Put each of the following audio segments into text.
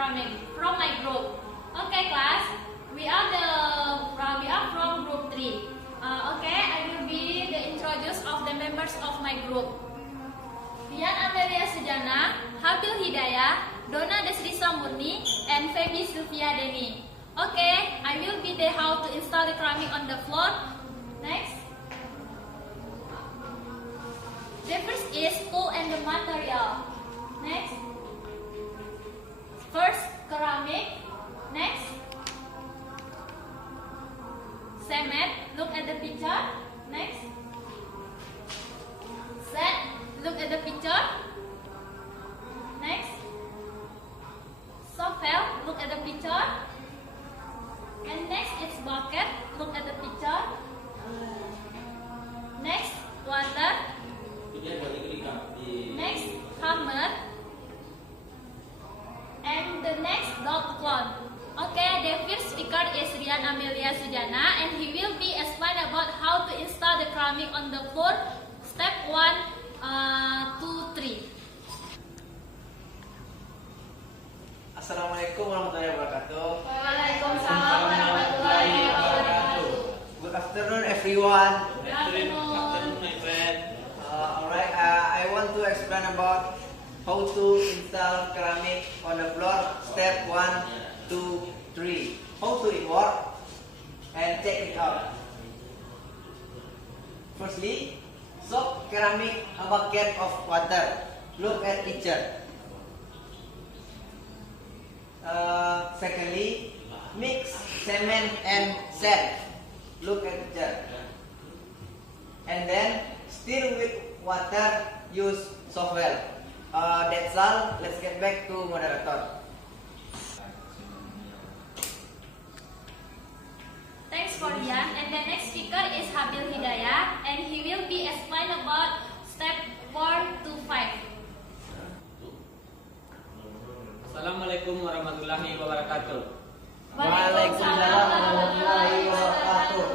ceramic from my group. Okay, class. We are from group 3. Okay, I will be the introduce of the members of my group. Rian Amelia Sujana, Habil Hidayah, Donna Desrisa Murni, and Feby Sylvia Deni. Okay, I will be the how to install the ceramic on the floor. Next. The first is tool and the material. Next. First, ceramic. Next. Cement. Look at the picture. Next. Set. Look at the picture. Next. Shovel. Look at the picture. And next is bucket. Look at the picture. Next, water. Next, hammer. And the next, dog cloth. Okay, the first speaker is Rian Amelia Sujana, and he will be explain about how to install the ceramic on the floor. Step 1, 2, 3. Assalamualaikum warahmatullahi wabarakatuh. Waalaikumsalam warahmatullahi wabarakatuh. Good afternoon, everyone. Good afternoon. my friend. Alright, I want to explain about how to install ceramic on the floor. Step 1, 2, 3. How to it work and check it out. Firstly, soak ceramic a bucket of water. Look at picture. Secondly, mix cement and sand. Look at picture. And then stir with water. Use shovel. That's all. Let's get back to moderator. Thanks for Rian. And the next speaker is Habil Hidayah, and he will be explain about step 4 to 5. Assalamualaikum warahmatullahi wabarakatuh. Waalaikumsalam warahmatullahi wabarakatuh.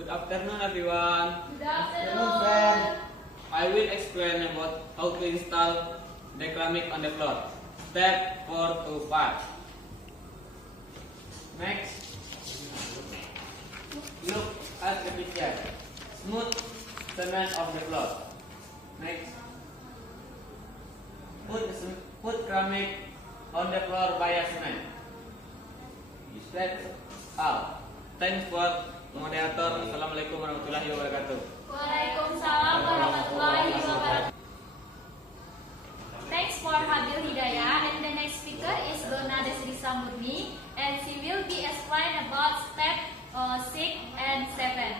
Good afternoon, everyone. Good Afternoon, friend. afternoon. I will explain about how to install the ceramic on the floor. Step 4 to 5. Next, look at the picture. Smooth cement of the floor. Next, put ceramic on the floor via cement. That's all. Thanks for moderator. Assalamualaikum warahmatullahi wabarakatuh. Waalaikumsalam warahmatullahi wabarakatuh. Thanks for Habil Hidayah, and the next speaker is Donna Desrisa Murni, and she will be explain about step 6 and 7.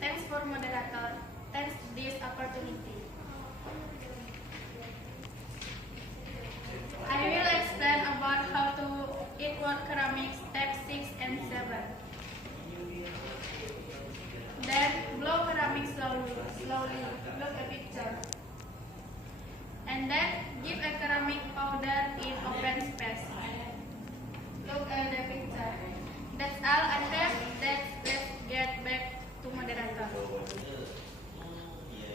Thanks for moderator. Thanks to this opportunity. I will explain about how to work ceramic step 6 and 7. Then blow ceramic slowly. Look at picture. And then give a ceramic powder in open space. Look at the picture. That's all I have. Let's get back to moderator.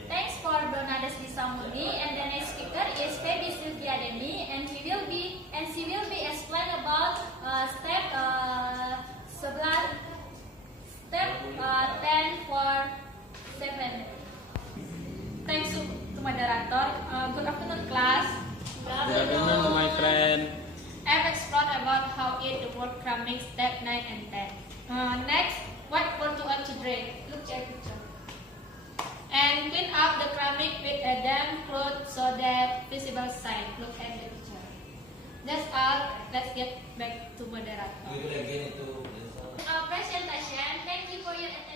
Thanks for Donna Desrisa Murni, and the next speaker is Feby Sylvia Deni, and she will be explain about step 10 for 7. Thanks to moderator. Good afternoon, class. Good afternoon, my friend. I've explained about how it work ceramic step 9 and 10. Next, what for to add children? Look at picture. And clean up the ceramic with a damp cloth so that visible side. Look at the picture. That's all. Let's get back to moderator. Presentation. Thank you for your attention.